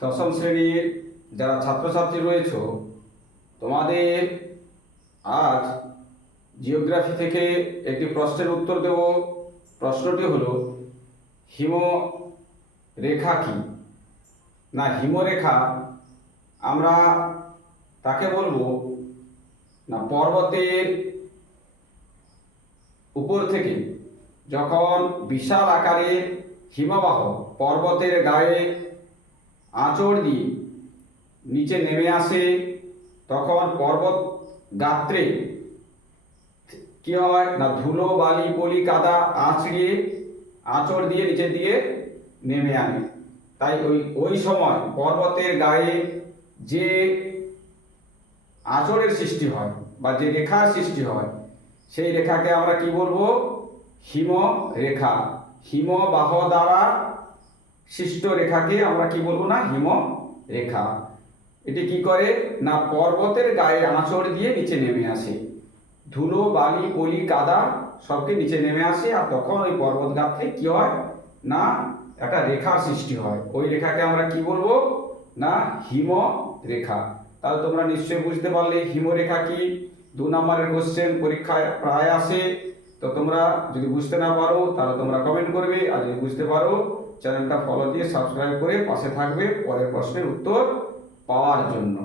দশম শ্রেণির যারা ছাত্রছাত্রী রয়েছে, তোমাদের আজ জিওগ্রাফি থেকে একটি প্রশ্নের উত্তর দেব। প্রশ্নটি হলো হিম রেখা কি? না, হিমরেখা আমরা তাকে বলব, না, পর্বতের উপর থেকে যখন বিশাল আকারে হিমবাহ পর্বতের গায়ে আঁচড় দিয়ে নিচে নেমে আসে। তখন পর্বত গাত্রে কি হয়? না, ধুলো, বালি, পলি, কাদা আঁচড়িয়ে, আঁচড় দিয়ে নিচের দিয়ে নেমে আনে। তাই ওই ওই সময় পর্বতের গায়ে যে আঁচড়ের সৃষ্টি হয় বা যে রেখার সৃষ্টি হয়, সেই রেখাকে আমরা কি বলব? হিম রেখা হিমবাহ দ্বারা সৃষ্ট রেখাকে আমরা কি বলব না? হিম রেখা এটি কি করে? না পর্বতের গায়ে আঁচড় দিয়ে নিচে নেমে আসে। ধুলো, বালি পলি কাদা সবকে নিচে নেমে আসে আর তখন ওই পর্বত গাত্রে কি হয়? না, একটা রেখার সৃষ্টি হয়। ওই রেখাকে আমরা কি বলব? না হিম রেখা তাহলে তোমরা নিশ্চয়ই বুঝতে পারলে হিমরেখা কি? দু নম্বরের কোশ্চেন পরীক্ষায় প্রায় আসে। তো তোমরা যদি বুঝতে না পারো, তাহলে তোমরা কমেন্ট করবে। আর যদি বুঝতে পারো চ্যানেলটা ফলো দিয়ে সাবস্ক্রাইব করে পাশে থাকবে পরের প্রশ্নের উত্তর পাওয়ার জন্য।